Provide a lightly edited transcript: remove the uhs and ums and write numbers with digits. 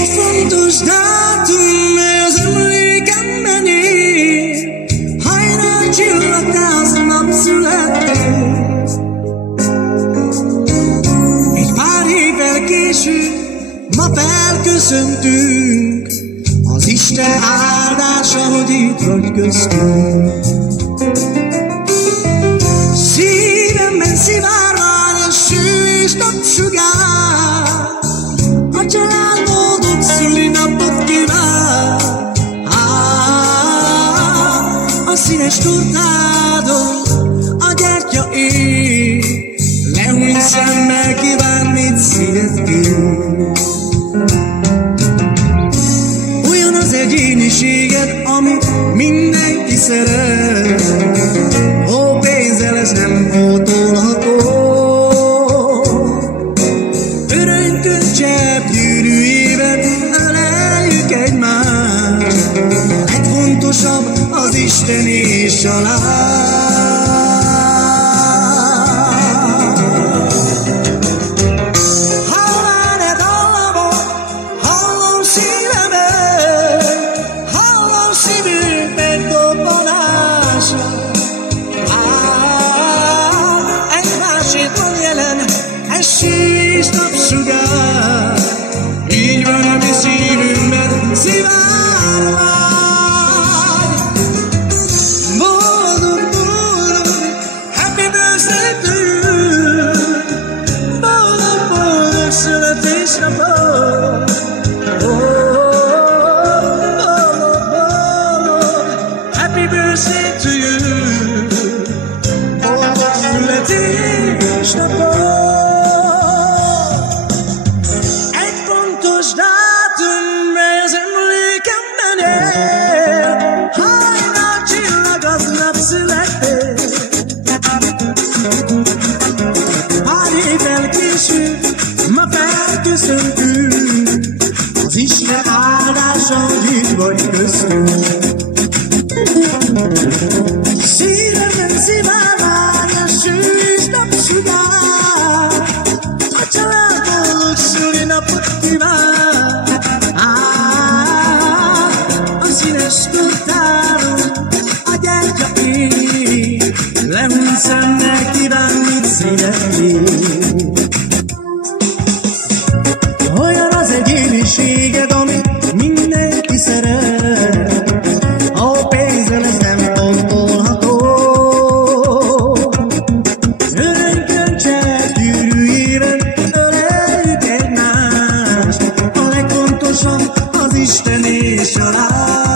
Egy fontos dátum, mely az emlékemben él, hajnal csillagház nap született. Egy pár évvel később ma felköszöntünk, az Isten áldása, hogy itt vagy köztünk. Szívemben szivárvány a eső és napsugár, a család boldog szülinapot kíván. A színes tortádon a gyertya ég, lehúny szemmel kíván, mit szíved kér. Olyan az egyéniséged, amit mindenki szeret, ó, pénzzel ez nem pótolható. Örönkön csepp gyűrűjében öleljük egymást, legfontosabb az Isten és a lány. És napsugár, így van a mi szívünkben szivárvány. Boldog, boldog, happy birthday to you. Boldog, boldog születésnapot. Boldog, boldog, happy birthday to you. Boldog születésnapot. Ma felköszöntünk, az Isten áldása, hogy itt vagy köztünk. Szívemben szivárvány a sű és napsugár, a család boldog szülinapot kíván. A színes tortáron a gyertya ég, lehúny szemmel kíván, mit szíved kér. Olyan az egyéniséged, amit mindenki szeret, a pénzzel ez nem pontolható. Örönkön csepp gyűrűjében öleljük egymást, a legfontosabb az Isten és a lány.